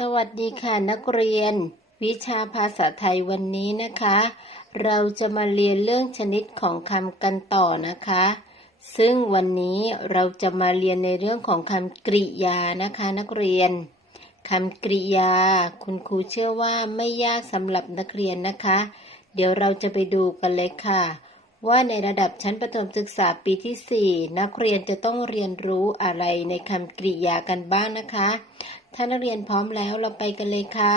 สวัสดีค่ะนักเรียน วิชาภาษาไทยวันนี้นะคะ เราจะมาเรียนเรื่องชนิดของคำกันต่อนะคะ ซึ่งวันนี้เราจะมาเรียนในเรื่องของคำกริยานะคะ นักเรียนคำกริยา คุณครูเชื่อว่าไม่ยากสำหรับนักเรียนนะคะ เดี๋ยวเราจะไปดูกันเลยค่ะ ว่าในระดับชั้นประถมศึกษาปีที่ 4 นักเรียนจะต้องเรียนรู้อะไรในคำกริยากันบ้างนะคะ ถ้านักเรียนพร้อมแล้วเราไปกันเลยค่ะ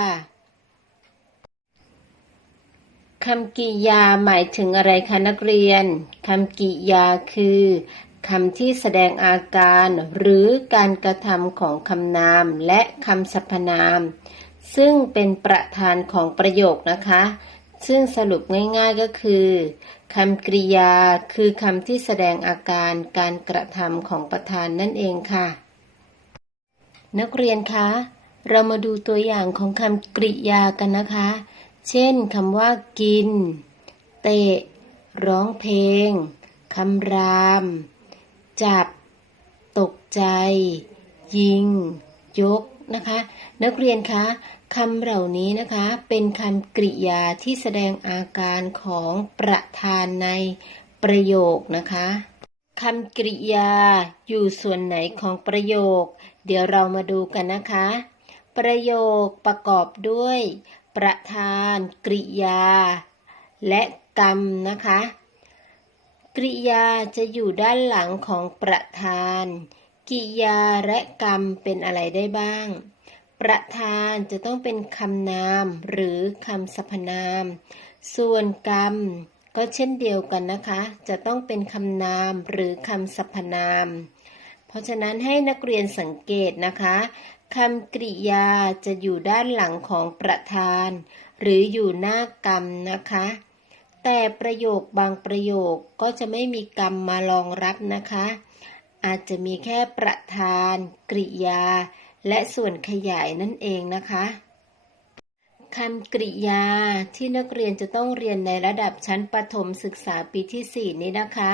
คำกริยาหมายถึงอะไรคะนักเรียน คำกริยาคือคำที่แสดงอาการหรือการกระทำของคำนามและคำสรรพนาม ซึ่งเป็นประธานของประโยคนะคะ ซึ่งสรุปง่ายๆก็คือคำกริยาคือคำที่แสดงอาการการกระทำของประธานนั่นเองค่ะ นักเรียนคะ เรามาดูตัวอย่างของคำกริยากันนะคะ เช่นคำว่ากิน เตะ ร้องเพลงคำราม จับ ตกใจ ยิง ยกนะคะ นักเรียนคะ คำเหล่านี้นะคะเป็นคำกริยาที่แสดงอาการของประธานในประโยคนะคะคำกริยาอยู่ส่วนไหนของประโยค เดี๋ยวเรามาดูกันนะคะ ประโยคประกอบด้วย ประธานกริยา และกรรมนะคะ กริยาจะอยู่ด้านหลังของประธานกริยาและกรรมเป็นอะไรได้บ้าง ประธานจะต้องเป็นคำนามหรือคำสรรพนาม ส่วนกรรมก็เช่นเดียวกันนะคะ จะต้องเป็นคำนามหรือคำสรรพนาม เพราะฉะนั้นให้นักเรียนสังเกตนะคะคำกริยาจะอยู่ด้านหลังของประธาน หรืออยู่หน้ากรรมนะคะ แต่ประโยคบางประโยคก็จะไม่มีกรรมมารองรับนะคะ อาจจะมีแค่ประธาน กริยา และส่วนขยายนั่นเองนะคะคำกริยาที่นักเรียนจะต้องเรียนในระดับชั้นประถมศึกษาปีที่ 4 นี้นะคะ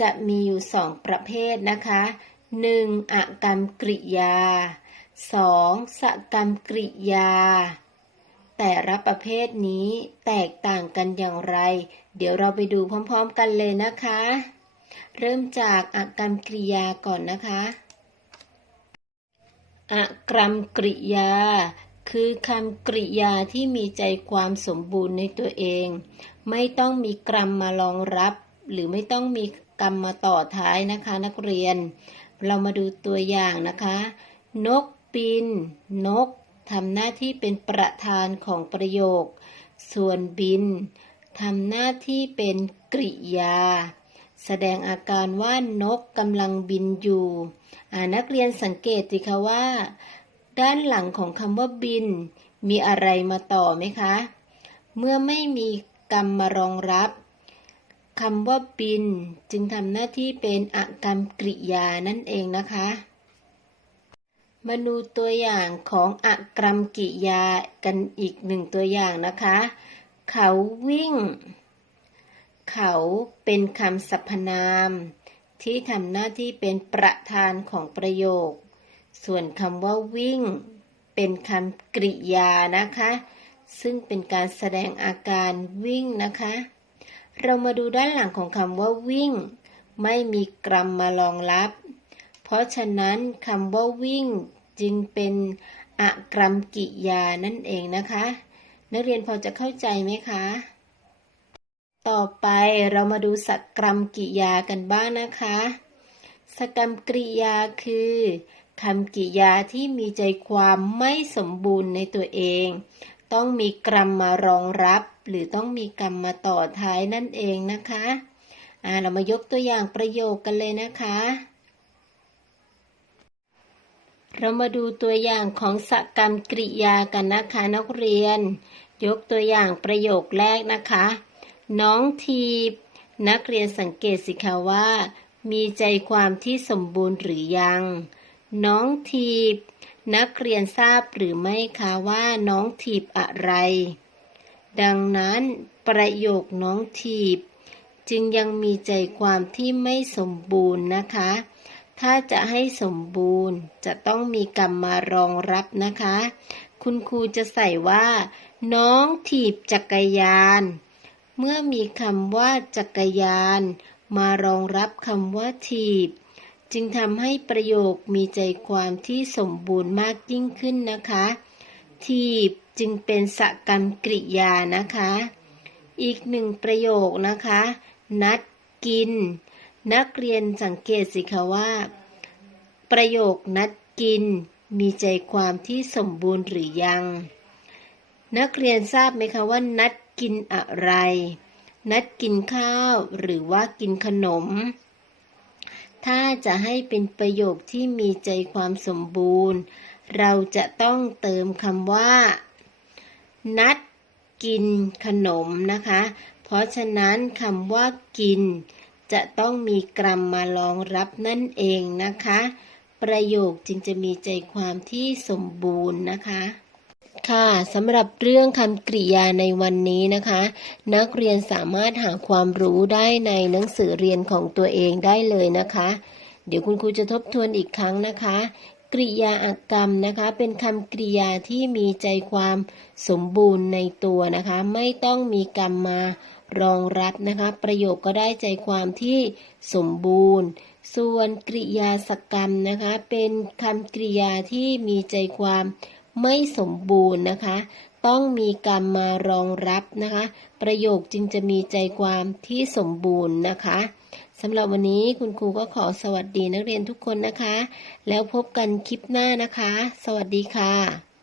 จะมีอยู่สองประเภทนะคะ 1. อะกรรมกริยา 2. สกรรมกริยา แต่ละประเภทนี้แตกต่างกันอย่างไร เดี๋ยวเราไปดูพร้อมๆกันเลยนะคะ เริ่มจากอะกรรมกริยาก่อนนะคะ อกรรมกริยา คือคำกริยาที่มีใจความสมบูรณ์ในตัวเอง ไม่ต้องมีกรรมมารองรับ หรือไม่ต้องมีกรรมมาต่อท้ายนะคะ นักเรียน เรามาดูตัวอย่างนะคะ นกบินนกทำหน้าที่เป็นประธานของประโยค ส่วนบินทำหน้าที่เป็นกริยา แสดงอาการว่านกกำลังบินอยู่นักเรียนสังเกตสิคะว่า ด้านหลังของคำว่าบิน มีอะไรมาต่อไหมคะ เมื่อไม่มีกรรมมารองรับคำว่าบิน จึงทำหน้าที่เป็นอกรรมกริยานั่นเองนะคะมาดูตัวอย่างของอกรรมกริยากันอีกหนึ่งตัวอย่างนะคะ เขาวิ่ง เขาเป็นคำสรรพนาม ที่ทำหน้าที่เป็นประธานของประโยค ส่วนคำว่าวิ่ง เป็นคำกริยานะคะ ซึ่งเป็นการแสดงอาการวิ่งนะคะ เรามาดูด้านหลังของคำว่าวิ่ง ไม่มีกรรมมารองรับ เพราะฉะนั้นคำว่าวิ่งจึงเป็นอกรรมกิยานั่นเองนะคะ นักเรียนพอจะเข้าใจไหมคะ ต่อไปเรามาดูสกรรมกิยากันบ้างนะคะ สกรรมกริยาคือคำกริยาที่มีใจความไม่สมบูรณ์ในตัวเอง ต้องมีกรรมมารองรับ หรือต้องมีกรรมมาต่อท้ายนั่นเองนะคะอ่าเรามายกตัวอย่างประโยคกันเลยนะคะ เรามาดูตัวอย่างของสกรรมกริยากันนะคะนักเรียน ยกตัวอย่างประโยคแรกนะคะ น้องทีบ นักเรียนสังเกตสิคะว่า มีใจความที่สมบูรณ์หรือยัง น้องทีบ นักเรียนทราบหรือไม่คะว่าน้องทีบอะไร ดังนั้นประโยคน้องทีบ จึงยังมีใจความที่ไม่สมบูรณ์นะคะ ถ้าจะให้สมบูรณ์จะต้องมีกรรมมารองรับนะคะ คุณครูจะใส่ว่า น้องถีบจักรยาน เมื่อมีคำว่าจักรยาน มารองรับคำว่าถีบ จึงทำให้ประโยคมีใจความที่สมบูรณ์มากยิ่งขึ้นนะคะ ถีบจึงเป็นสกรรมกริยานะคะ อีกหนึ่งประโยคนะคะ นัดกิน นักเรียนสังเกตสิคะว่า ประโยคนัดกิน มีใจความที่สมบูรณ์หรือยัง นักเรียนทราบไหมคะว่านัด กินอะไร นัดกินข้าวหรือว่ากินขนม ถ้าจะให้เป็นประโยคที่มีใจความสมบูรณ์ เราจะต้องเติมคำว่า นัดกินขนมนะคะ เพราะฉะนั้นคำว่ากิน จะต้องมีกรรมมารองรับนั่นเองนะคะ ประโยคจึงจะมีใจความที่สมบูรณ์นะคะ ค่ะสำหรับเรื่องคำกริยาในวันนี้นะคะ นักเรียนสามารถหาความรู้ได้ในหนังสือเรียนของตัวเองได้เลยนะคะ เดี๋ยวคุณครูจะทบทวนอีกครั้งนะคะ กริยาอากรรมนะคะ เป็นคำกริยาที่มีใจความสมบูรณ์ในตัวนะคะ ไม่ต้องมีกรรมมารองรับนะคะ ประโยคก็ได้ใจความที่สมบูรณ์ ส่วนกริยาสกรรมนะคะ เป็นคำกริยาที่มีใจความ ไม่สมบูรณ์นะคะ ต้องมีกรรมมารองรับนะคะ ประโยคจึงจะมีใจความที่สมบูรณ์นะคะสำหรับวันนี้คุณครูก็ขอสวัสดีนักเรียนทุกคนนะคะ แล้วพบกันคลิปหน้านะคะ สวัสดีค่ะ